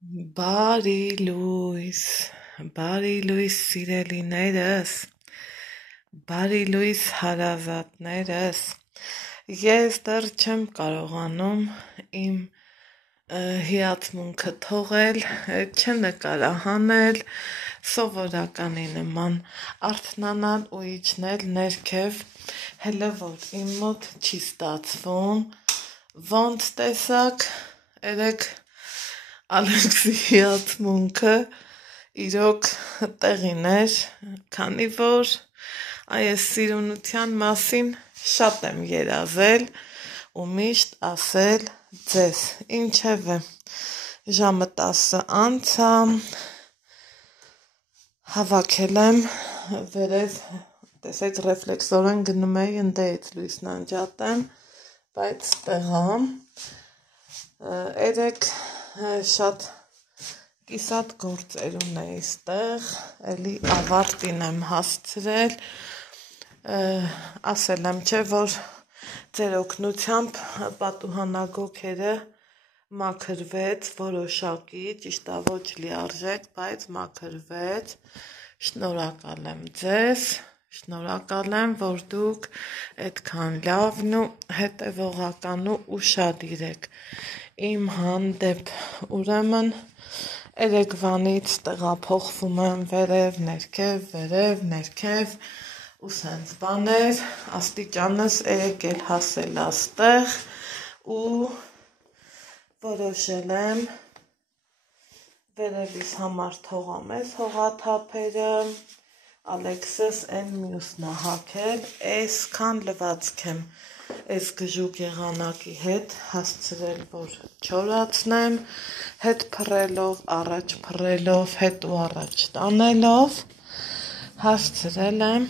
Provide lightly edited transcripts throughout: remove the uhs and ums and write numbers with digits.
Բարի լույս, սիրելիներս, բարի լույս հարազատներս, ես դեռ չեմ կարողանում իմ հիացմունքը թողել, չնկարահանել, սովորականի նման արթնանալ ու իջնել ներքև, հələ որ իմ մոտ չի ստացվում, ոնց տեսակ, երեկ Ալեքսի հիացմունքը իրոք տեղին էր, քանի որ այս սիրունության մասին շատ եմ երազել ու միշտ ասել ձեզ, ինչևէ, ժամը 10 անցա, հավաքել եմ վերև, տեսեք ռեֆլեքսորեն գնում էի ընդեից լույսն անջատեմ, բայց տեղամ, երեկ շատ կիսատ գործեր ունեի ստեղ, էլի ավարտին եմ հասցրել, ասել եմ չէ, որ ձեր օգնությամբ պատուհանագոգերը մաքրվեց որոշակի, ճիշտա ոչ լիարժեք, բայց մաքրվեց, շնորհակալ եմ ձեզ, շնորհակալ եմ, որ դուք այդքան լավն ու հետևողական ու ուշադիր եք իմ հանդեպ, ուրեմն երեկվանից տեղափոխվում եմ վերև, ներքև ու սենց բաներ, աստիճանս երեկ էլ հասել աստեղ ու որոշել եմ վերևիս համար թողամ ես հողաթափերը, Ալեքսս են մյուսն է հագել, այսքան լվացք եմ այս գժուկ եղանակի հետ հասցրել, որ չորացնեմ, հետ փռելով, առաջ փռելով, հետ ու առաջ տանելով, հասցրել եմ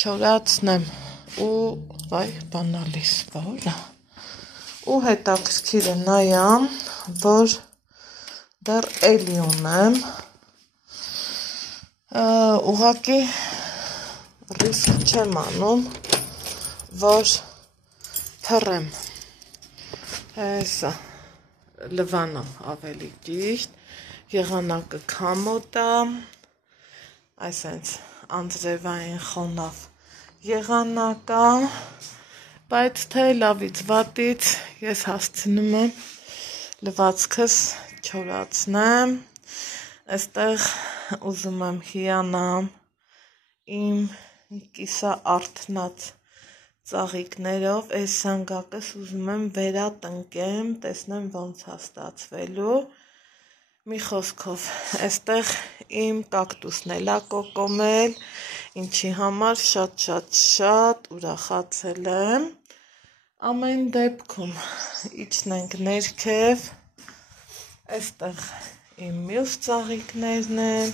չորացնեմ ու վայ բանալիս որը ու հետաքրքիրը նայամ, որ դեռ էլի ունեմ, ուղղակի ռիսկ չեմ անում, որ փռեմ, հեսա, լվանա ավելի ճիշտ, եղանակը քամոտ է, այսենց անձրևային խոնավ եղանակ է, բայց թե լավից վատից ես հասցնում եմ լվացքս չորացնեմ, այստեղ ուզում եմ հիանամ իմ կիսա արթնած ծաղիկներով, այս սանգակս ուզում եմ վերատնկեմ, տեսնեմ ոնց է ստացվելու, մի խոսքով, այստեղ իմ կակտուսն էլ է կոկոմել, ինչի համար շատ ուրախացել եմ, ամեն դեպքում իջնենք ներքև, այստեղ իմ մյուս ծաղիկներն են,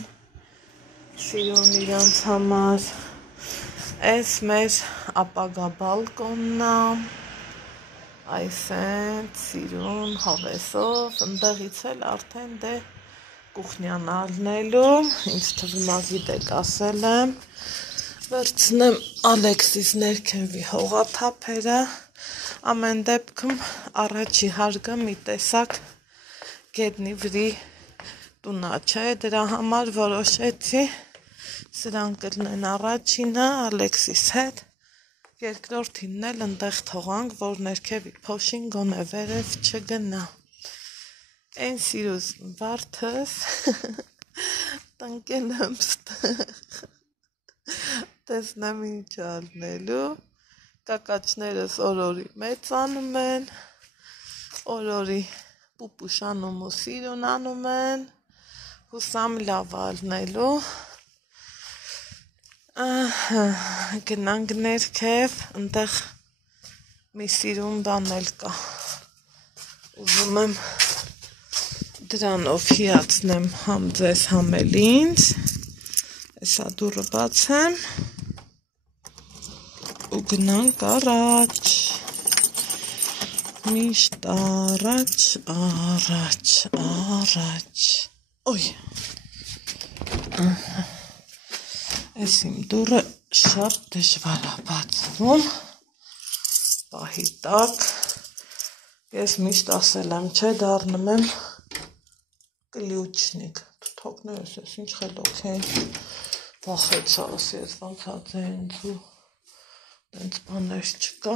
սիրուն իրանց համար, այս մեր ապագա բալկոնն է, այսենց սիրուն հավեսով, ընդեղից էլ արդեն դե կուխնյան ալնելու, ինձ թվում է գիտեք ասել եմ, վերցնեմ Ալեքսիս ներքևի հողաթափերը, ամեն դեպքում առաջի հարգը մի տեսակ գետնի վրի տունա չէ, դրա համար որոշեցի, սրանք կլնեն առաջինը Ալեքսիս հետ, երկրորդինն էլ ընդեղ թողանք, որ ներքևի փոշին գոնե վերև չգնա, այն սիրուս վարդս տնկել եմ ստեղ, տեսնեմ ինչ ալնելու, կակաչներս օրորի մեծանում են, օրորի պուպուշանում ու սիրունանում են, հուսամ լավ ալնելու, գնանք ներքև, ընդեղ մի սիրուն բան էլ կա, ուզում եմ դրանով հիացնեմ համ ձեզ համ էլ ինձ, այսա դուրը բացեմ ու գնանք առաջ, միշտ առաջ, ոյ, այս իմ դուրը շատ դժվար է բացվում, պահի տակ, ես միշտ ասել եմ, չէ դառնում եմ Կլյուչնիկ, թոքներս ես ինչ խելոք են, վախեցա ասի ես ոնց հացեինց ու դենց բաներ չկա,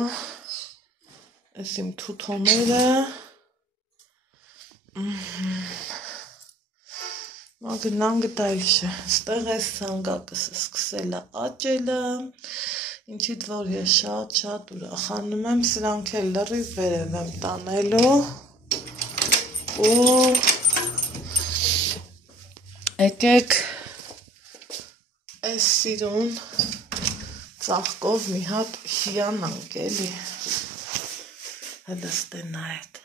ես իմ թութոները, գնանք դայլշը, ստեղ ես սանգակս սկսել է աճելը, ինչիդ որ ես շատ ուրախանում եմ, սրանք էլ լրիվ վերև եմ տանելու ու եկեք այս սիրուն ծաղկով մի հատ հիանանք էլի, հլը ստե նայեք,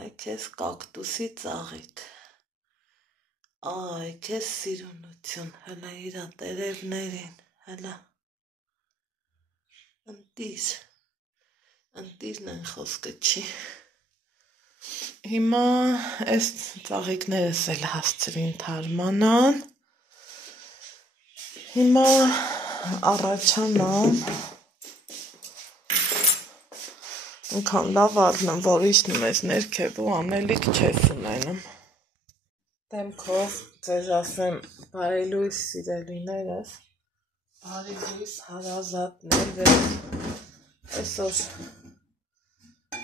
այ քեզ կակտուսի ծաղիկ, այ քեզ սիրունություն, հլը իրա տերևներին, հլը, ընտիրն են խոսքը չի, հիմա այս ծաղիկներս էլ հասցրին թարմանան, հիմա առաջանամ, ինքան լավ առնեմ, որ իշնում ես ներքև ու անելիք չես ունենում, դեմքով ձեզ ասեմ բարելույս սիրելիներս, բարելույս հարազատներ, այսօր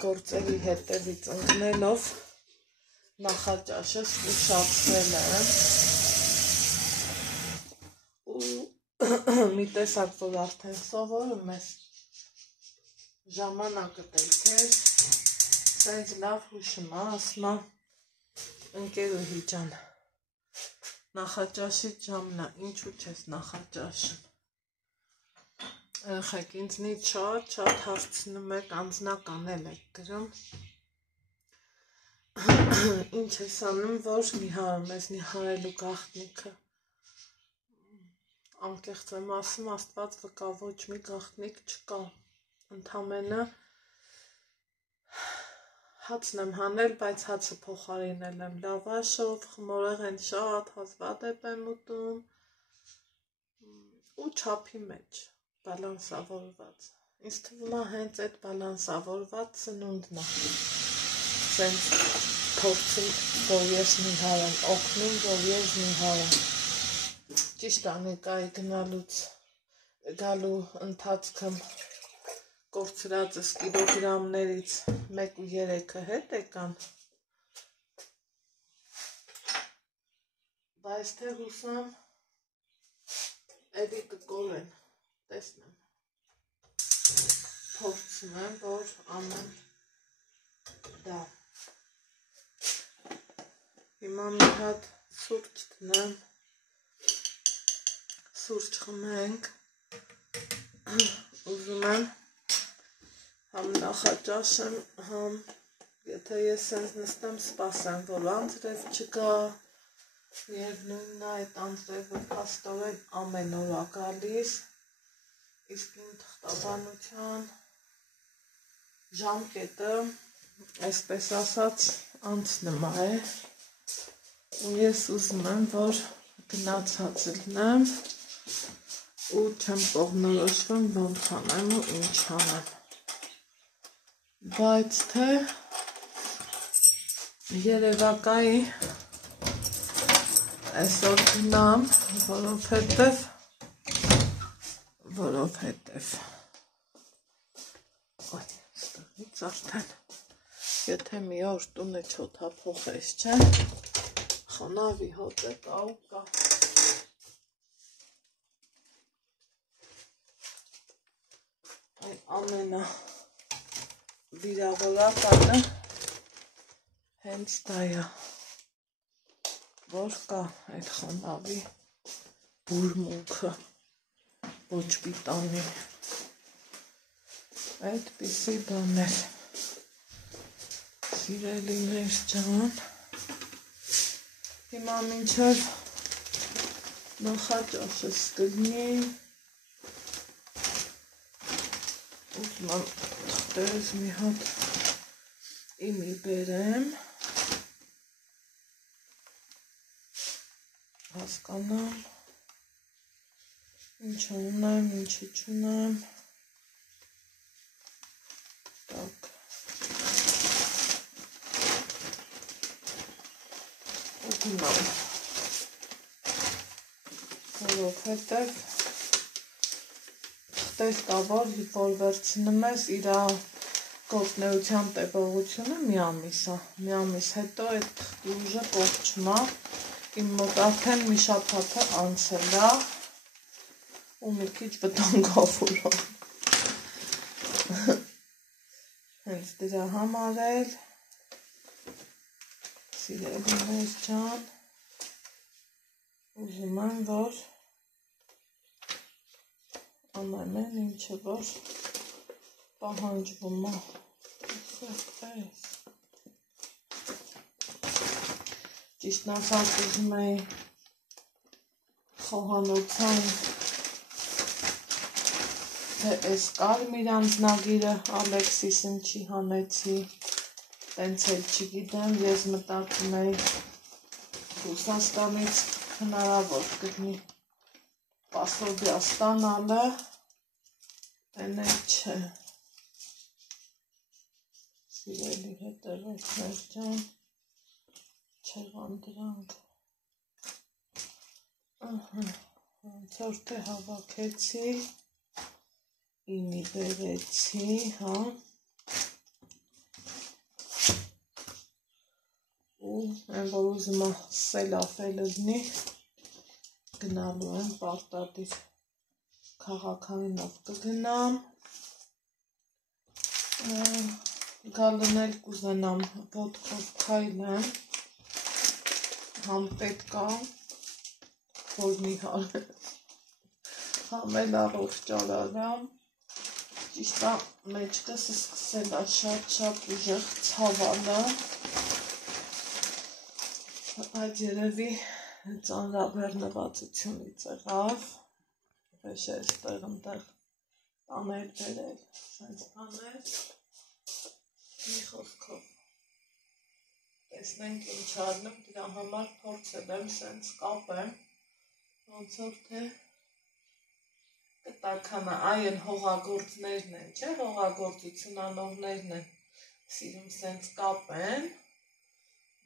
գործերի հետևից ընկնելով նախաճաշս ուշացրել եմ ու մի տեսակ, որ արդեն սովորում ես ժամանակը տելքեր, սենց լավ հուշում ասմա, ընկերուհի ջան, նախաճաշի ժամն է, ինչու չես նախաճաշում, երեխեք ինձնից շատ հարցնում եք, անձնական էլ եք գրում, ինչ ես անում, որ նիհարում ես, նիհարելու գաղտնիքը, անկեղծ եմ ասում, Աստված վկա, ոչ մի գաղտնիք չկա, ընդամենը հացն եմ հանել, բայց հացը փոխարինել եմ լավաշով, խմորեղեն շատ հազվադեպ եմ ուտում ու չափի մեջ, բալանսավորված, ինձ թվում է հենց այդ բալանսավորված սնունդն է, սենց փորձում, որ ես նիհարեմ, օգնում, որ ես նիհարեմ, ճիշտ անեկայի գալու ընթացքը կորցրածս կիլոգրամներից 1.3-ը հետ եկան, բայց թե հուսամ էլի կկորեն, տեսնեմ, փորձում եմ, որ ամեն դա, հիմա մի հատ սուրճ տնեմ, սուրճ խմենք, ուզում եմ, համ նախաճաշեմ, համ եթե ես սենց նստեմ սպասեմ, որ անձրև չգա, միևնույնն է այդ անձրևը փաստորեն ամեն օր է գալիս, իսկ իմ թղթաբանության ժամկետը, այսպես ասած, անցնում է, ու ես ուզում եմ, որ գնացած լինեմ, ու չեմ կողմնորոշվում, ոնց անեմ ու ինչ անեմ, բայց թե երևակայի այսօր գնամ, որովհետև այ, ստղից արդեն, եթե մի օր տունը չոթափոխես, չէ, խոնավի հոտ է կա ու կա, այն ամենը վիրավորականը հենց դա է, որ կա այդ խոնավի բուրմունքը, ոչ պիտանի, այդպիսի բաներ, սիրելիներ ջան, հիմա մինչև նախաճաշս կլինի, ուզում եմ թղթերս մի հատ իմի բերեմ, հասկանամ, ինչ ունեմ, ինչի չունեմ, տակ, ու գնամ, որովհետև թղթեր կա, որ վերցնում ես իր գործնեության տևողությունը մի ամիս է, մի ամիս հետո այդ թղթի ուժը կորչում է, իմ մոտ արդեն մի շաբաթ է անցել է ու մի քիչ վտանգավոր է, հենց դրա համար էլ սիրելիներ ջան, ուզում եմ, որ ամենեն ինչը որ պահանջվում է, ճիշտն ասած ուզում էի խոհանոցան, թե այս կարմիր անձնագիրը Ալեքսիսին չի հանեցի, տենց էլ չգիտեմ, ես մտածում էի Ռուսաստանից հնարավոր կգնի պասորդյա ստանալը, են էլ չէ, սիրելի հետևորդներ ջան, չեղան դրանք, ոնց որ թե հավաքեցի, իմի բերեցի, հա, ու են որ ուզում է սելաֆել լինի, գնալու եմ պարտադիր քաղաքայինով կգնամ, գալնել կուզենամ ոտքով քայլեմ, համ պետք է, որ մի համ էլ առողջ արարամ, ճիշտ է մեջքս սկսել է շատ ուժեղ ցավալը, այդ երևի ծանրաբեռնվածությունից եղավ, վեշ է ստեղ ընտեղ տանել բերել, սենց տանել, մի խոսքով, տեսնենք ինչ արնեմ, դրա համար փորձել եմ սենց կապեմ, ոնց որ թե կտականա, այլ հողագործներն են, չէ, հողագործություն անողներն են, սիրում սենց կապեն,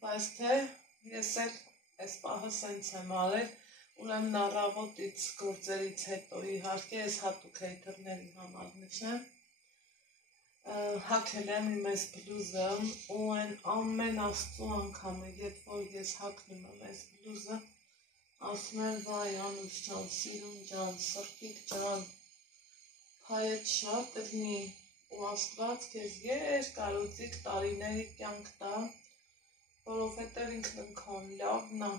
բայց թե ես էլ այս պահը սենց եմ արել, ուրեմն առավոտից գործերից հետո իհարկե ես հատուկ հեյթերների համար նշեմ, հագել եմ իմ այս բլուզը ու այն ամեն աստծու անգամը, երբ որ ես հագնում եմ այս բլուզը, ասում եմ վայ Անուշ ջան, սիրուն ջան, սրտիկ ջան, փայդ շատ լինի ու Աստված քեզ երկարուծիկ տարիների կյանք տա, որովհետև ինքնքան լավն է,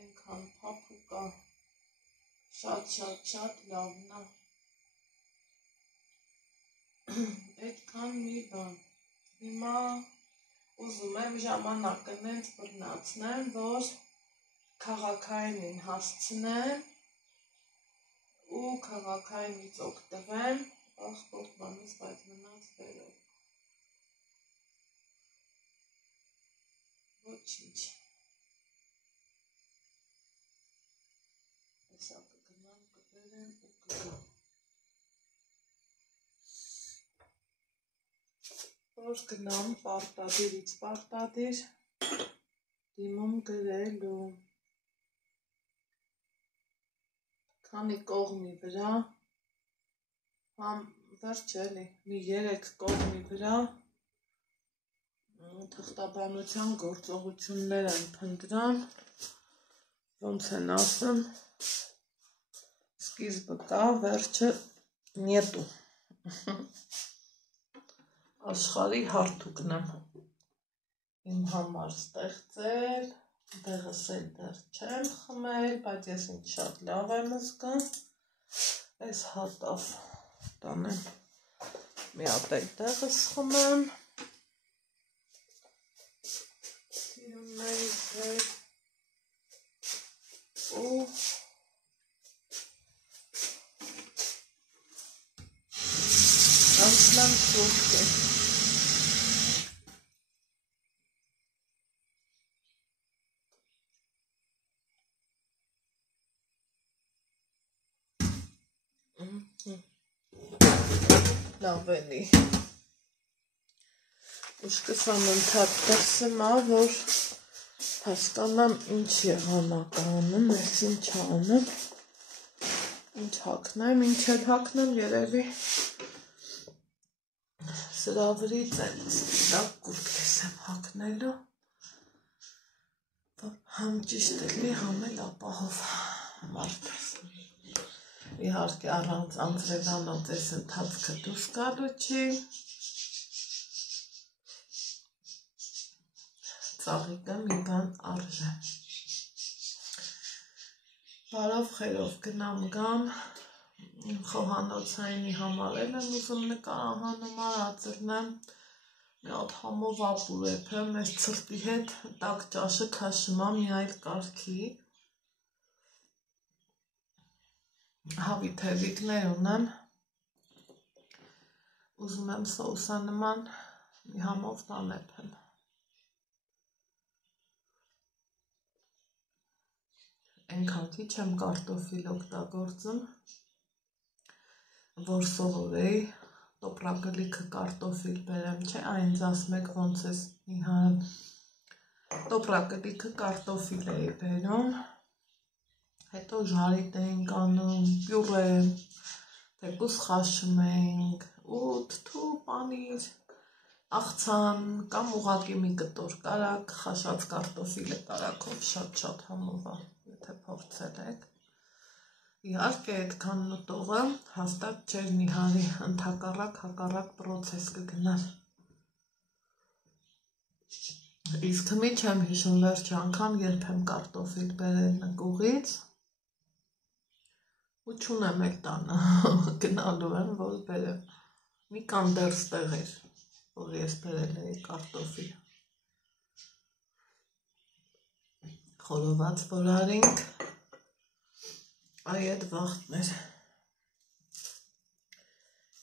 այնքան փափուկ է, շատ լավն է, այդքան մի բան, հիմա ուզում եմ ժամանակը նենց բռնացնեմ, որ քաղաքայինին հասցնեմ ու քաղաքայինից օգտվեմ, ախպորտ բանից, բայց մնաց վերով, ոչինչ, հեսա կգնամ, կբերեմ ու կգամ, որ գնամ պարտադիրից պարտադիր, դիմում գրելու, քանի կողմի վրա, համ վերջ էլի, մի 3 կողմի վրա, թղթաբանության գործողություններ են փնտրան, ոնց են ասում, սկիզբը կա, վերջը նետու, աշխարհի հարթուկն եմ իմ համար ստեղծել, դեղս էլ դեռ չեմ խմել, բայց ես ինչ շատ լավ եմ զգում, այս հատավ տանեմ, մի հատ էլ դեղս խմեմ, սիրուններից հետ, ու անցնեմ սուրճի, լավ էլի, ուշքս անընդհատ դրսում է, որ հասկանամ ինչ եղանակ անում, ես ինչ անում, ինչ հակնեմ, ինչ էլ հակնեմ երևի սրա վրից են սպիտակ կուրտքես եմ հակնելու, որ համ ճիշտ էլի, համ էլ ապահով մարդես։ Իհարկե առանց անձրևանոց այս ընթացքը դուրս գալու չի, ծաղիկը մի բան արժե։ Բարով խերով գնամ գամ, խոհանոցայինի համար եմ ուզում նկարահանում արածրնեմ, մի հատ համով ապուրեպ եմ, ես ծրտի հետ տակ ճաշը քաշմա մի այլ կարգի, հավիթևիկներ ունեմ, ուզում եմ սոուսանման մի համով տանեպ եմ։ Ենքան քիչ եմ կարտոֆիլ օգտագործում, որ սովորեի, տոպրակլիքը կարտոֆիլ բերեմ, չէ, այնց ասմեք ոնց ես Նիհարն, տոպրակլիքը կարտոֆիլ էի բերում, հետո ժարիտ էինք անում, պյուրե, թեկուզ խաշում էինք, ու թթու պանիր, աղցան, կամ ուղղակի մի կտոր կարակ, խաշած կարտոֆիլը կարակով շատ համովա, եթե փորձել եք։ Իհարկե այդքան նուտողը հաստատ չէր Նիհարի, հակառակ պրոցես կգնար։ Իսկ մի չեմ հիշում վերջ անգամ երբ եմ կարտոֆիլ բերել նկուղից, ու չունեմ էլ տանը, գնալու եմ, որ բերեմ։ Մի կան դեռ ստեղ էր, որ ես բերել էի կարտոֆիլ։ Խորոված որ արինք, այ այդ վաղտներ։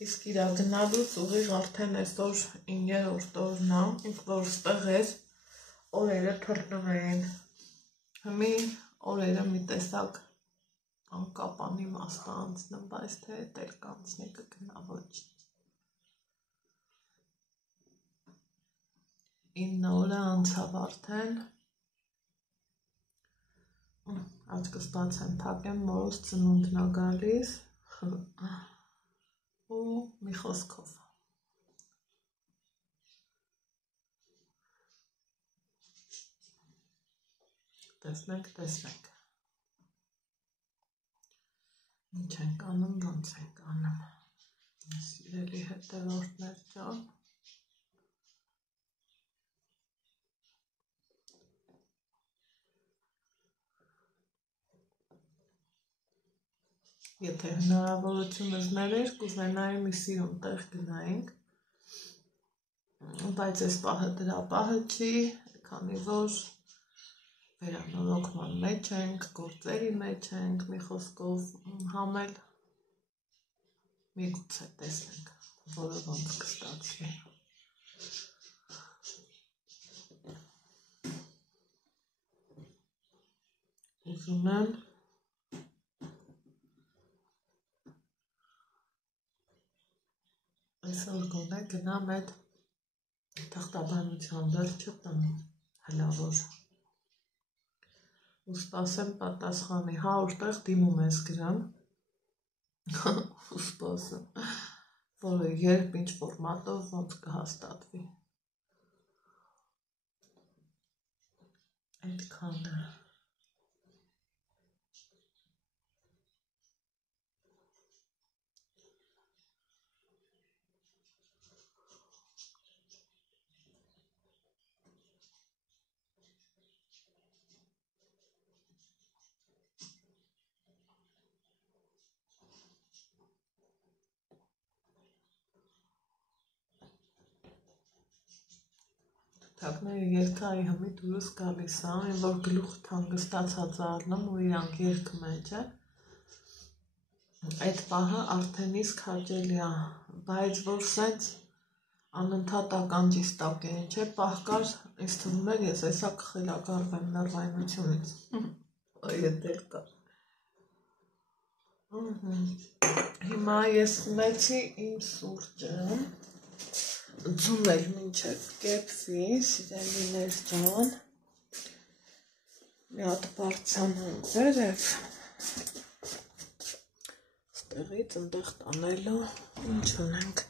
Իսկ իրա գնալուց ուղիղ արդեն այսօր 9-րդ օրն է, ինք որ ստեղ էր, օրերը թռնում էին։ Հիմի օրերը մի տեսակ անկապանի մաստա անցնում, բայց թե էդ էլ կանցնի կգնա ոչինչ։ 9 օրը անցավ արդեն, աչքս բաց եմ փակեմ, մորոս ծնունդն է գալիս ու մի խոսքով։ Տեսնենք։ Ինչ ենք անում, ոնց ենք անում։ Սիրելի հետևորդներ ջան։ Եթե հնարավորությունս ներ կուզենայի մի սիրուն տեղ գնայինք, բայց այս պահը դրա պահը չի, քանի որ վերանորոգման մեջ ենք, գործերի մեջ ենք, մի խոսքով համ էլ միգուցե տեսնենք, որը ոնց կստացվի։ Ուզում եմ այսօր գոնե գնամ այդ թղթաբանության վերջը տամ, հլավոր, ու սպասեմ պատասխանի, հա որտեղ դիմում ես գրամ, ու սպասեմ, որը երբ ինչ ֆորմատով ոնց կհաստատվի։ Այդքանը։ Թակները երկայի հմի դուրս գալիս է, այն որ գլուխ հանգստացած առնում ու իրանք երկում են, չէ։ Այդ պահը արդեն իսկ հաճելի է, բայց որ սենց անընդհատ ականջիս տակ էին, չէ, պահ կար, ինձ թվում էր ես այսա կխելագարվեմ նռվայնությունից, այդ էլ կա։ Հիմա ես խմեցի իմ սուրճը, ձում էլ մինչև կեպվի, սիրելիներ ջան, մի հատ բարձանանք վերև, ստեղից ընդեղ տանելու, ինչ ունենք,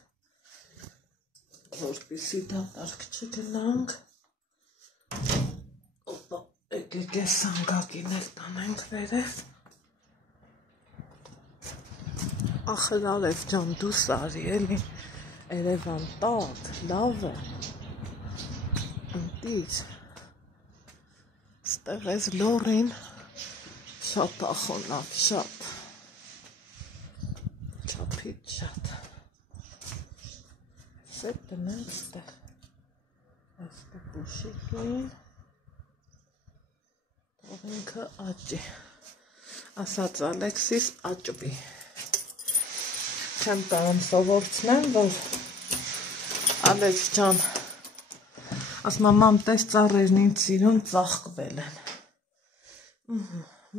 որպիսի դատարկ չգնանք, եկեք ես սանգակին էլ տանենք վերև, ախր Արև ջան դու սարի էլի, Երևան տակ, լավ է, ընտիր, ստեղ ես լորին, շատ ախոնավ, շատ, չապից շատ, սետ տնենք ստեղ, այստեղ բուշիկին, թող ինքը աճի, ասաց Ալեքսիս աճվի, չեմ տանում սովորցնեմ, որ Ալեքս ջան, ասում մամ տես ծառերն ինձ սիրուն ծաղկվել են,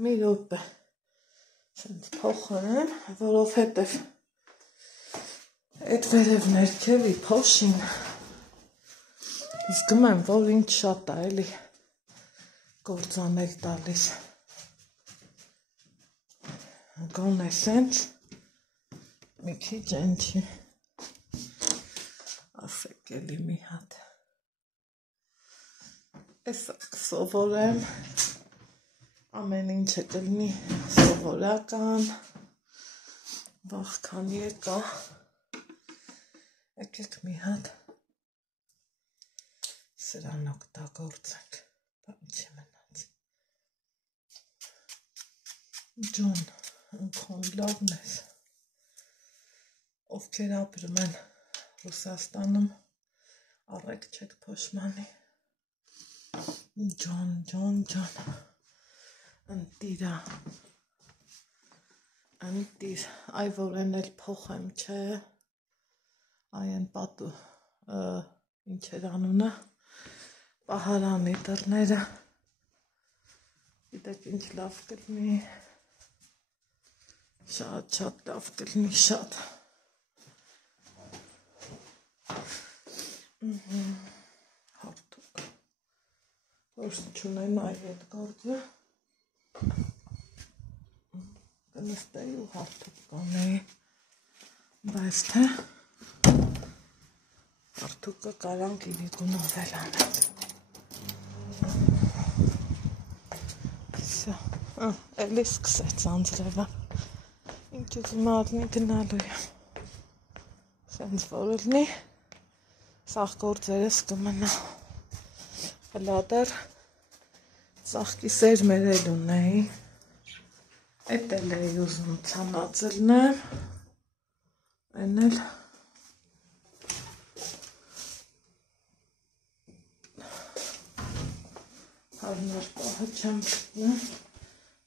մի րոպե, սենց փոխեմ, որովհետև այդ վերև ներքևի փոշին, զգում եմ, որ ինձ շատ է էլի գործանել տալիս, գոնե սենց, մի քիչ ընչի, ասեք էլի մի հատ, ես սովորեմ, ամեն ինչը կլինի սովորական, վախքան եկա, եկեք մի հատ, սրան օգտագործենք, բան չի մնաց, Ջոն, ընքոն լավն ես, ովքեր ապրում են Ռուսաստանում, առեք չեք փոշմանի, Ջոն, ընտիրա, ընտիր, այ որ են էլ փոխեմ, չէ, այ են պատու, ինչ էր անունը, պահարանի դռները, գիտեք ինչ լավ կլինի, շատ լավ կլինի, շատ, հարթուկ, որ չունեն այ այդ գործը, կնստեի ու հարթուկ կանեի, բայց թե հարթուկը կարանք իրիկունով էլ անել, էլի սկսեց անձրևը, ինչ ուզում արնի գնալու եմ, սենց որ ելնի, սաղ գործերս կմնա, հլադար, ծաղկի սերմեր էլ ունեի, էտ էլ էի ուզում ծանածլնեմ, են էլ, հարնար պահը չեմ գտնում,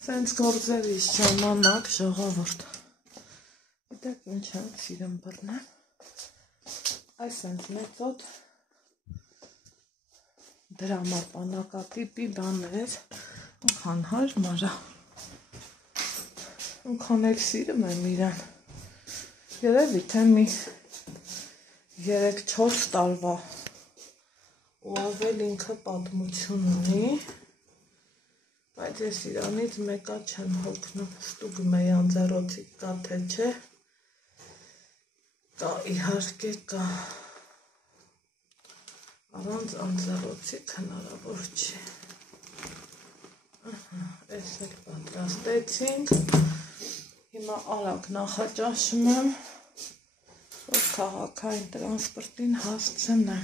սենց գործերիս ժամանակ ժողովուրդ, գիտեք ինչ եմ սիրեմ բռնեմ, այս սենց մեթոդ դրա համար պանակատիպի բաներ, ընքան հարմարա, ընքան էլ սիրում եմ իրան, երևի թե մի 3-4 տարվա ու ավել ինքը պատմություն ունի, բայց ես իրանից մեկա չեմ հոգնում, ստուգում էի անձեռոցիկ կա թե չէ, կա իհարկե կա, առանց անձեռոցիկ հնարավոր չի, ես էլ պատրաստեցինք, հիմա արագ նախաճաշում եմ, որ քաղաքային տրանսպորտին հասցնեմ,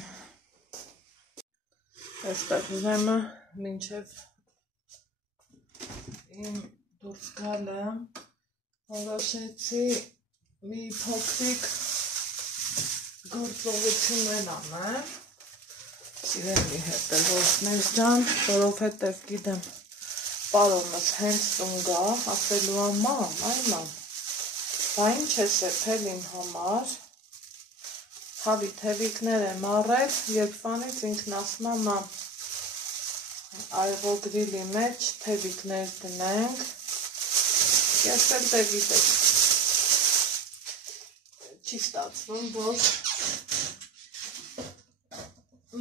այստեղ ուրեմն մինչև իմ դուրս գալը որոշեցի մի փոքրիկ գործողություններ անեմ, սիրելի հետևորդներ ջան, որովհետև գիտեմ պարոնս հենց տուն գա, ասելու է մամ, այ մամ, բա ինչ ես էփել իմ համար, հավի թևիկներ եմ առել, երբ վանից ինքն ասում է մամ, այղոգրիլի մեջ թևիկներ դնենք, ես էլ դե գիտեք, չի ստացվում, որ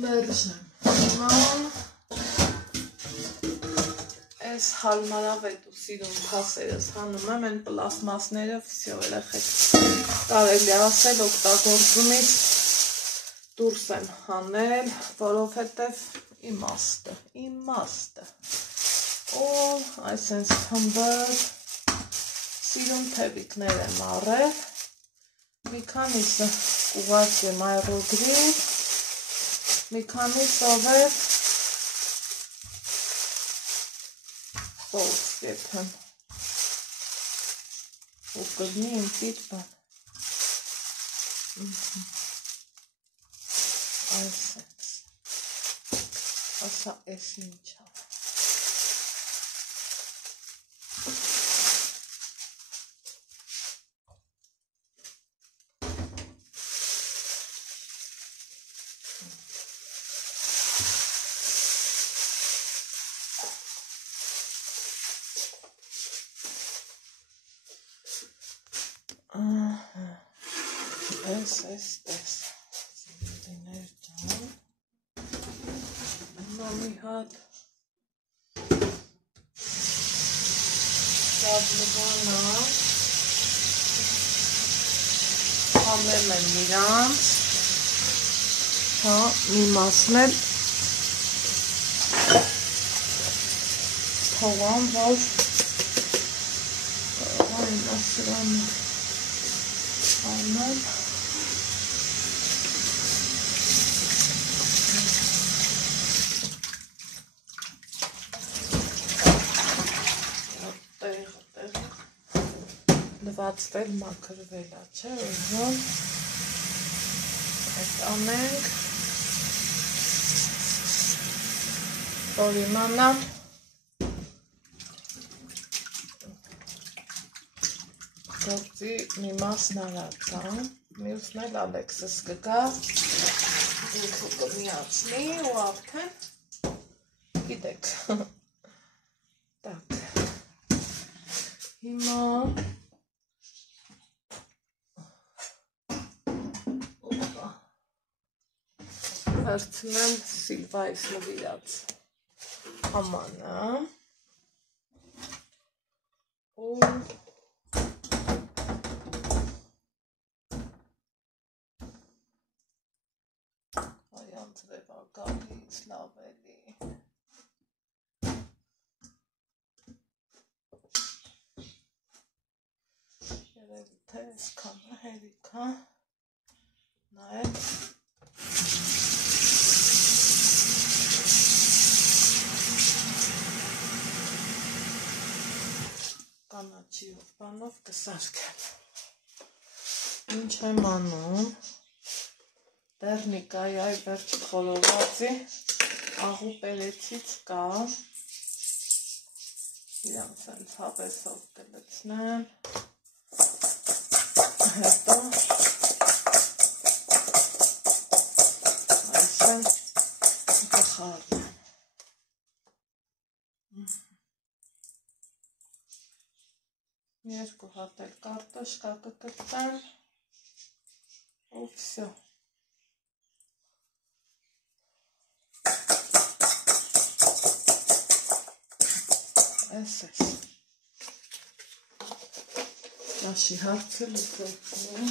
մերժեմ, հիմա այս հարմարավետ ու սիրուն թասերս հանում եմ, են պլաստմասները վսյո երեխեք կարելի ասել օգտագործումից դուրս եմ հանել, որովհետև իմաստը ու այսենց թմբըր սիրուն թևիկներ եմ առել, մի քանիսը ուղղած եմ այռոգրիվ, մի քանիսով էլ սոուս կեփեմ ու կգնի իմ պիտ բան այսենց ասա էս ինչա Այս տես զինվերիներ ջան մի հատ սաբլվանա համեմ եմ իրանց մի մասն էլ թողամ, որ այն ասրանը անեմ լվացվել մաքրվել է, չէ, ուզում այդ անենք, որ իմանամ գործի մի մասն արացան, մյուսն էլ Ալեքսս կգա, ինքը կմիացնի ու արդեն գիտեք, տակ, հիմա Վերցնեմ Սիլվայից նվիրած համանը ու այանձրև ագալից լավ էլի երևի թե այսքան հերիք հա նայեք կանաչիով բանով կսարկեմ ինչ եմ անում դեռ նիկայի այ վերջ խորովածի աղու պերեցից կա իրանց են հավեսով կլցնեմ հետո այսեն կխարնեմ երկու հատ էլ կարտոշկա կկտեմ ու վսյո այս Աշի հարցը լուծեցնի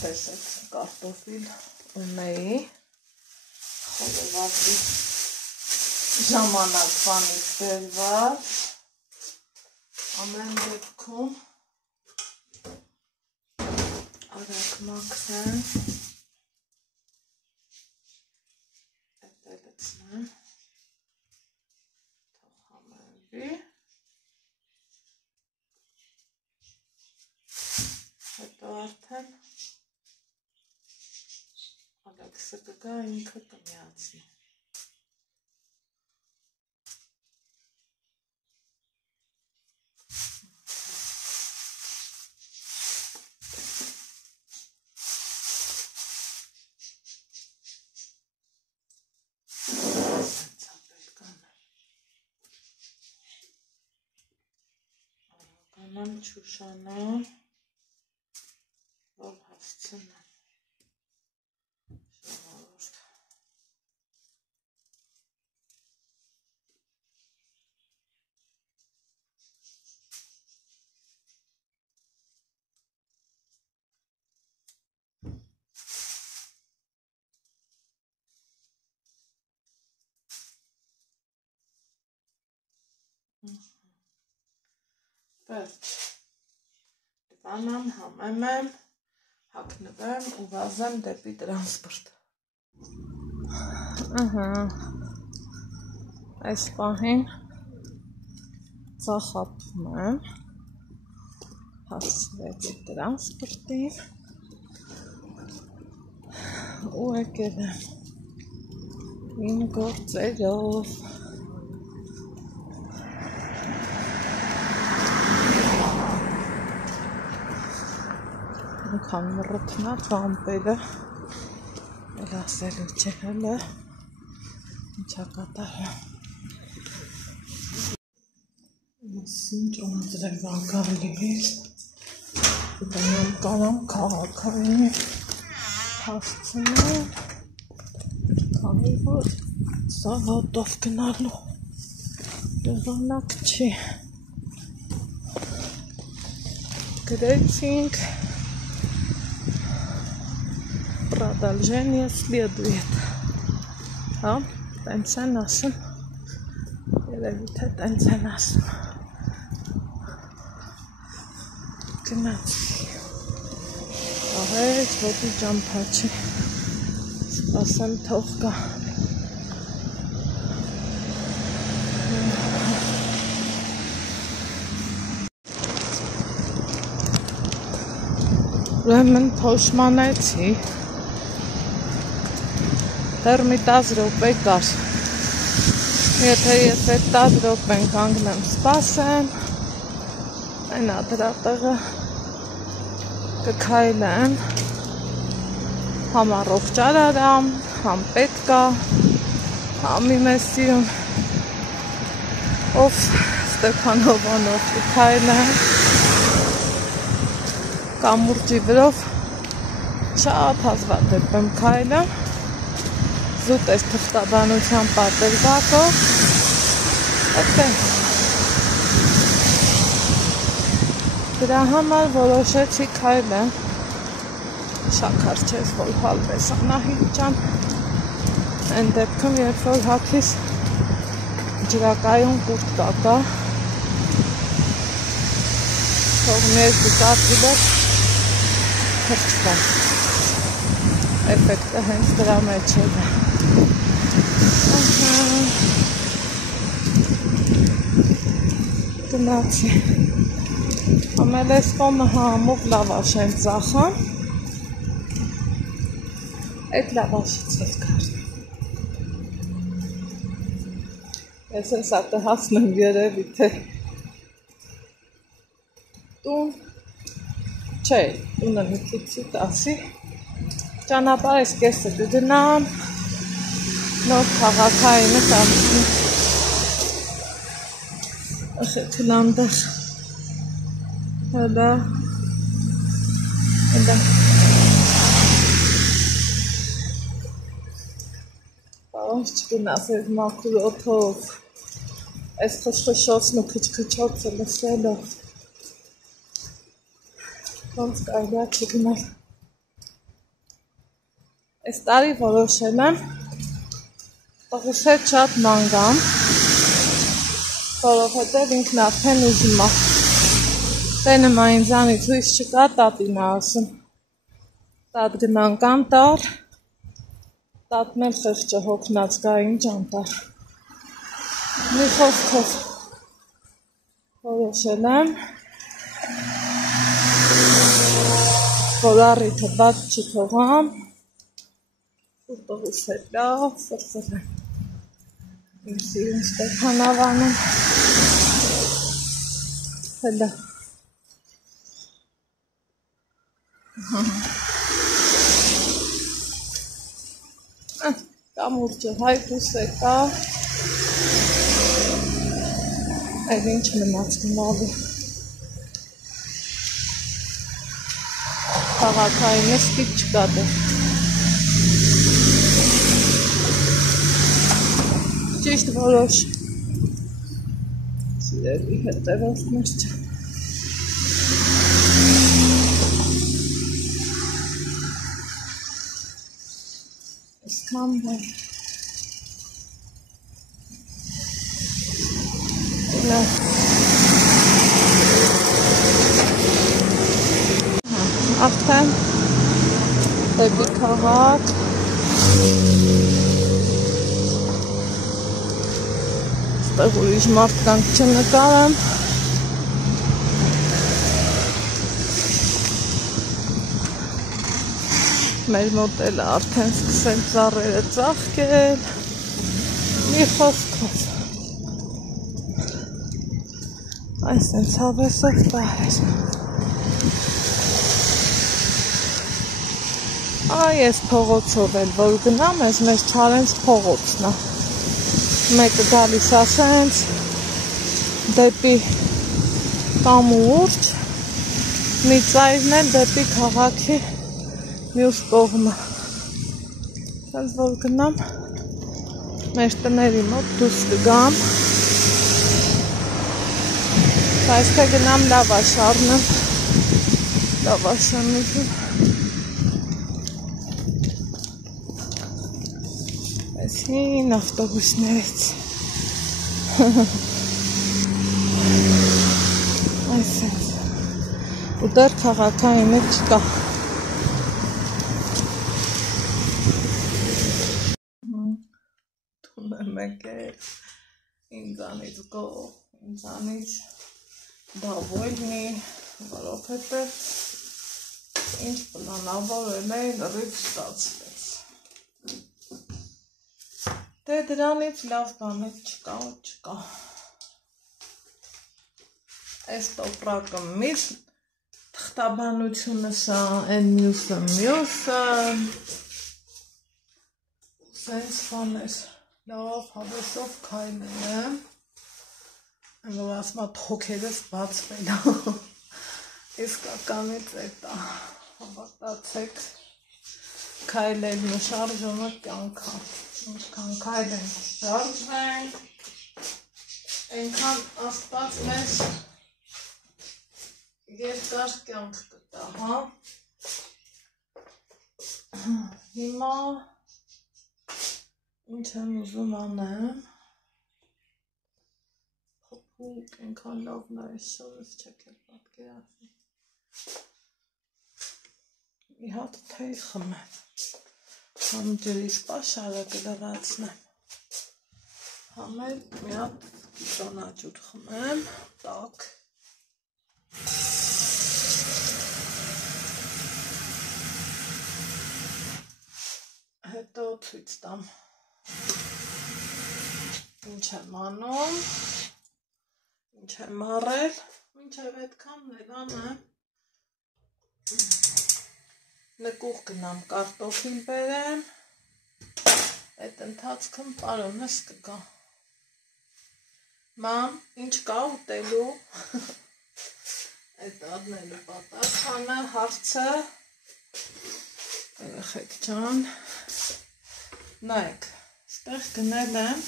տեսեք կարտոֆիլ ունեի խորովածի ժամանակվանից բերված ամեն դեպքում արագ մաքրեմ էդ լցնեմ թող համարվի հետո արդեն Ալեքսը կգա ինքը կմիացնի Կանամ չուշանա, որ հասցնեմ ժողովուրդ։ Վերջ, դվանամ, համեմ եմ, հակնվեմ ու վազեմ դեպի տրանսպորտ։ Այս պահին ծախապում եմ, հասցրեցի տրանսպորտին ու եկել եմ իմ գործերով։ Ինքան մռթնա բամպերը, էլ ասելու չէ հելը, ինչա կատարեմ։ Ինչ ոնձրև ագալիս, բնամ կանամ կաղաքային հասցնեմ, քանի որ սա հոտով գնալու դժանակ չի։ Գրեցինք продолжение следует, հա, տենց են ասում, երևի թե տենց են ասում, գնացի, ահեջ ոտի ճամփա չի, սպասեմ թող գա, ուրեմն փոշմանեցի, դեռ մի 10 րոպե կար, եթե ես այդ 10 րոպեն կանգնեմ սպասեմ, այն ադրատեղը կքայլեմ, համ առողջ արարամ, համ պետքա, համ իմ էստիում, ով Ստեփանովանով կքայլեմ, կամուրջի վրով շատ հազվադեպ եմ քայլեմ, զուտ այս թղթաբանության պատերբակով, այդպես։ Դրա համար որոշեցի քայլեմ, շաքար չես, որ հալվես Անահիտ ջան, այն դեպքում, երբ որ հագիս ջրակայուն կուրտկա կա, թող ներկու կապիլեր թրջվեմ, էֆեկտը հենց դրա մեջ է դա։ Գնացի, ամել ես կոմը համով լավաշ են ծախան, այդ լավաշից էլ կար։ Ես ես ատը հասնեմ երևի թե տուն, չէ, տունը մի քիչի տասի, ճանապարհ այս կեսը կգնամ, նոր քաղաքայինը տանցնի, ըխեքլանդեղ, հելա, բավանց չգնաս այդ մաքուր օդով, այս խշխշոցն ու քչքչոցը լսելով, ոնց կարելի է չգնալ։ Այս տարի որոշել եմ տղուս հետ շատ ման գամ, որովհետև ինքն արդեն ուզում է։ Տենը ինձանից հույս չկա, տատին է ասում։ Տատ գնանք անտառ, տատն էլ խեղճը հոգնած գա ինչ անտառ։ Մի խոսքով որոշել եմ, որ առիթը բաց չթողամ, ու տղուս հետ լավ սրսրեմ։ Իմ սիրուն Ստեփանավանում, հելա։ Կամուրջը հայտուս եկա, այդ ինչ մնաց գնալու, քաղաքային է, ստիպ չկա դե։ Ճիշտ որոշ սիրելի հետևորդներ չան։ Այսքան բան։ Արդեն դեպի քաղաք ստեղ ուրիշ մարդկանք չնկարեմ մեր մոտ էլ արդեն սկսել ծառերը ծաղկել մի խոսքով այս են ցավեսով պահեր այս փողոցով էլ որ գնամ, այս մեր Չարենց փողոցն է։ Մեկը գալիս ասենց դեպի կամուրջ, մի ծայրն էլ դեպի քաղաքի մյուս կողմը։ Սենց որ գնամ, մեր տների մոտ դուրս կգամ, բայց թե գնամ լավաշ առնեմ, լավաշ անուզում։ Այս հին ավտոբուսներից այսպես ու դեռ քաղաքայինը չկա տուն եմ եկել ինձանից գող ինձանից դավոյնի որովհետև ինչ պլանավորել էի լրիվ ստացվեց Դե դրանից լավ բաներ չկա Այս տոպրակը միս թղթաբանությունը սա են մյուսը սենց բաներ լավ հավեսով քայլել եմ որ ասմա թոքերս բացվել իսկականից էտ է հավատացեք քայլելն ու շարժումը կյանքա Ինչքան քայլ ենք շարժվենք, այնքան աստված մեզ երկար կյանք կտա, հա։ Հիմա ինչ եմ ուզում անեմ, փոփուկ այնքան լավն է այս շորս չեք էլ պատկերացնի։ Մի հատ թեյ խմեմ։ Համ ջրիս պաշարը կլրացնեմ, համ էլ մի հատ կիսոնաճուր խմեմ, տակ, հետո ցույց տամ, ինչ եմ անում, ինչ եմ առել, մինչև այդքանն էլ անեմ, նկուղ գնամ կարտոֆիլ բերեմ, այդ ընթացքում պարոնս կգա։ Մամ, ինչ կա ուտելու, այդ առնելու պատասխանը, հարցը, երեխեք ջան, նայեք, ստեղ գնել եմ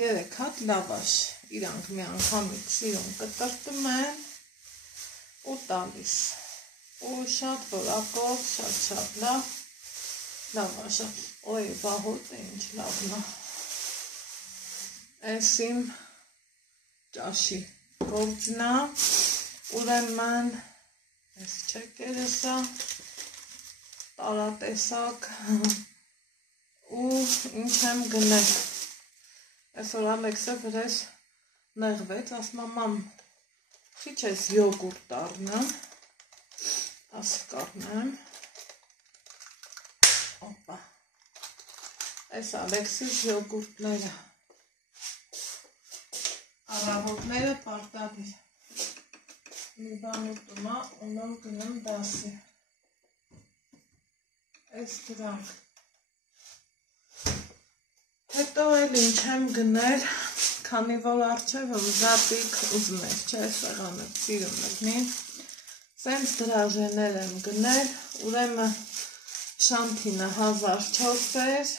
3 հատ լավաշ, իրանք մի անգամից սիրուն կտրտում են ու տալիս։ ու շատ որակով, շատ լավ աշա, ոյ վահոտ է ինչ լավն է, այս իմ ճաշի գործն է, ուրեմն, այս չեկերեսա, տարատեսակ, ու ինչ եմ գնել, այսօր Ալեքսը վրես նեղվեց, ասմա մամ, խիչ ես յոգուրտ առնեմ, ասի կառնեմ, օպա, այս Ալեքսիս յոգուրտները, առավոտները պարտադիր, մի բան ուտում է, ու նոր գնում դասի, այս դրանք, հետո էլ ինչ եմ գնել, քանի որ արջևը ուզատիկ ուզում ես, չէ, սեղանը սիրում եղնի, Սենց դրաժեներ եմ գնել, ուրեմն շանթինը 1400 էր,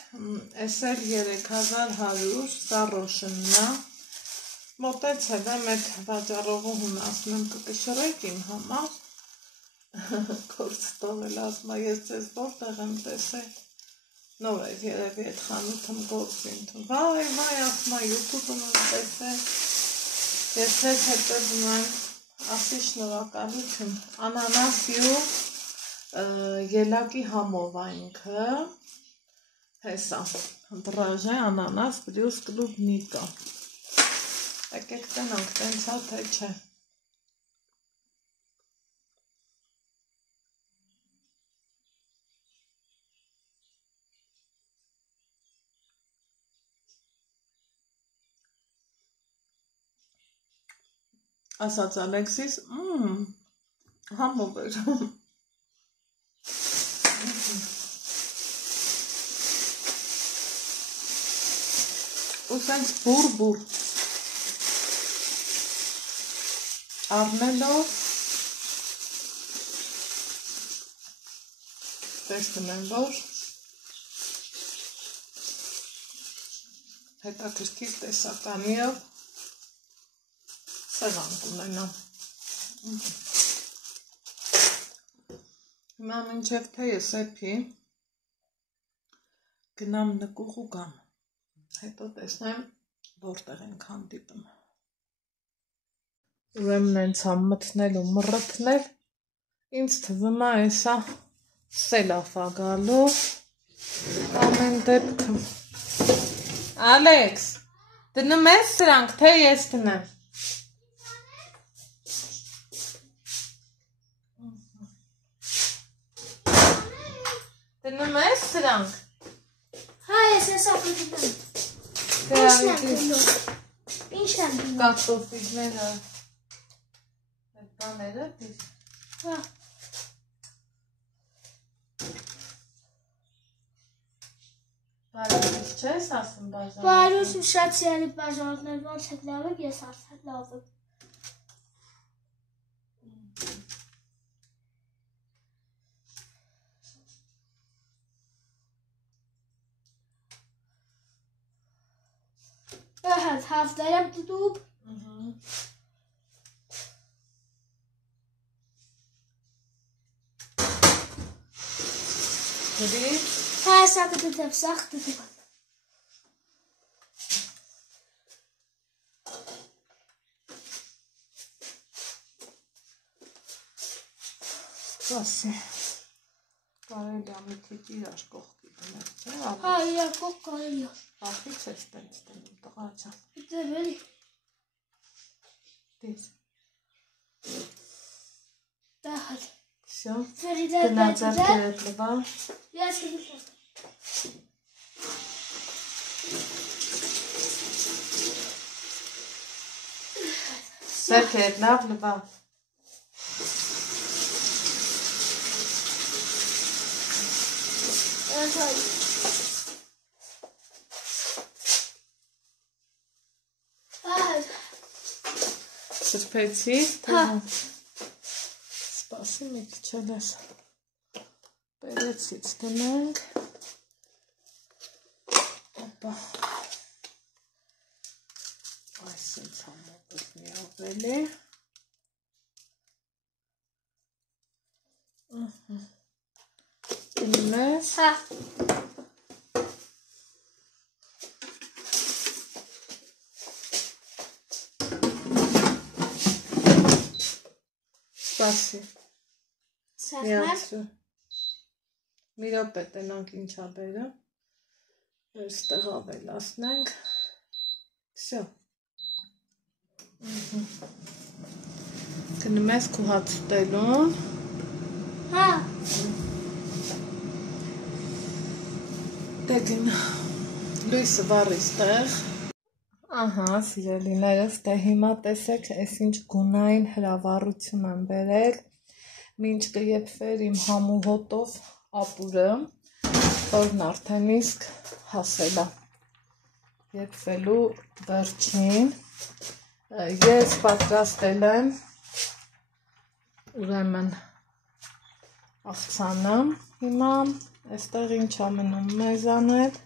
էսել 3100, սա ռոշննա, մոտեցել եմ այդ վաճառողուհուն ասում եմ կկշռեք իմ համար, կորց տողել ասմա ես ձեզ որտեղ եմ տեսել, նոր էր երևի այդ խանութում գործին, վայ, ասմա յութուբում եմ տեսել, ես ձեզ հետո դնեմ, ասի շնորհակալություն, անանասյու ելակի համով այնքը, հեսա, դրաժե անանաս պլյուս կլուբնիկա, եկեք տնանք, տենցա թե չէ, ասաց Ալեքսիս, համով էր, ու սենց բուր, առնելով, տեսնում եմ, որ հետաքրքիր տեսականիով սեղանք ունենամ, հիմա մինչև թե ես էպի, գնամ նկուղ ու գամ, հետո տեսնեմ որտեղ ենք հանդիպում, ուրեմն ենց համ մտնել ու մռթնել, ինձ թվում է էսա սելաֆա գալու, ամեն դեպքում, Ալեքս, դնում ես սրանք, թե ես դնեմ, դնում ես սրանք, հա ես ես ապրիդում ինչ եմ դնում, կարտոֆիլները, այդ բաները դիր, հա, բարոս չես ասում բաժանով, բարոս ու շատ սիրալի բաժանովներ ոնց հետ լավ եք, ես արդեն լավ եմ, Ահադ հավդար եմ տուտուբ, գրի, հա սա կտուտებ, սաղ տուտուբ, սպասի, կարելի ամիթիք իրար կողքի դներ, չէ, հա իրար կող կարելի է, բախից ես տենց տնում տղա ջան, դեվ էլի, դիս, դահադ, всё, Ֆերիդա գնացար կերետ լվա, ես կգիշեմ, սերք էդ լավ լվա, սրպեցի, սպասի մի քիչ ես, պերեցից դնենք, օպա, այս ինձ համոպես մի ավելի, դնում ես, հա, սպասի, սաղմեր, մի րոպե տենանք ինչա բերը, այստեղ ավելացնենք, всё, գնում ես քո հաց ուտելուն, հա, դե գնա, լույսը վառի ստեղ, ահա սիրելիներս, դե հիմա տեսեք ես ինչ գունային հրավառություն եմ բերել, մինչ կեփվեր իմ համու հոտով ապուրը, որն արդեն իսկ հասել է եփվելու վերջին, ես պատրաստել եմ ուրեմն աղցանը հիմա այստեղ ինչ ամենում մեզանել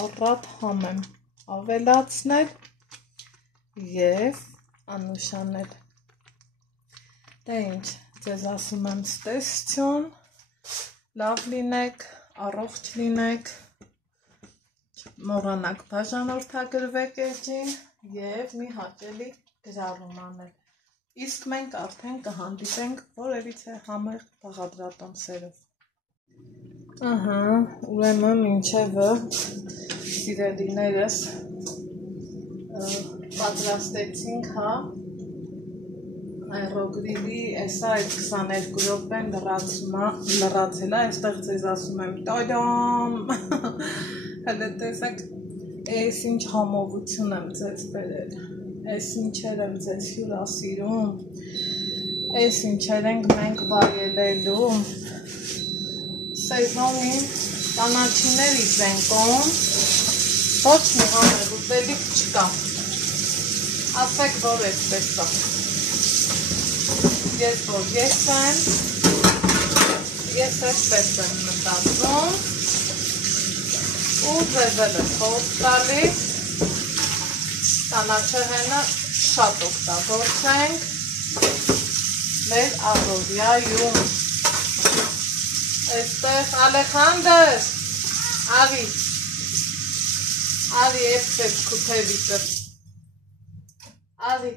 առատ համեմ ավելացնել և անուշանել դե ինչ ձեզ ասում եմ ստեսություն լավ լինեք առողջ լինեք մոռանաք բաժանորդագրվեք էջին և մի հաճելի գրառում անել իսկ մենք արդեն կհանդիպենք որևիցե համեղ բաղադրատոմսերով ուրեմն մինչևը սիրելիներս պատրաստեցինք այռոգրիլի էսա այդ 22 րոպեն լրացել է այստեղ ձեզ ասում եմ տադամ հələ տեսակ էս ինչ համովություն եմ ձեզ բերել էս ինչեր եմ ձեզ հյուրասիրում էս ինչեր ենք մենք վայելելու սեզոնին կանաչիների զենքոն ոչ մի համեղ ուտելիք չկա ասեք որ էսպես է ես որ ես էսպես եմ մտածում ու ձեզ էլ է խոսք տալիս կանաչեղենը շատ օգտագործենք մեր առօրյայում այստեղ Ալեխանդր արի էպես քութևիտը արի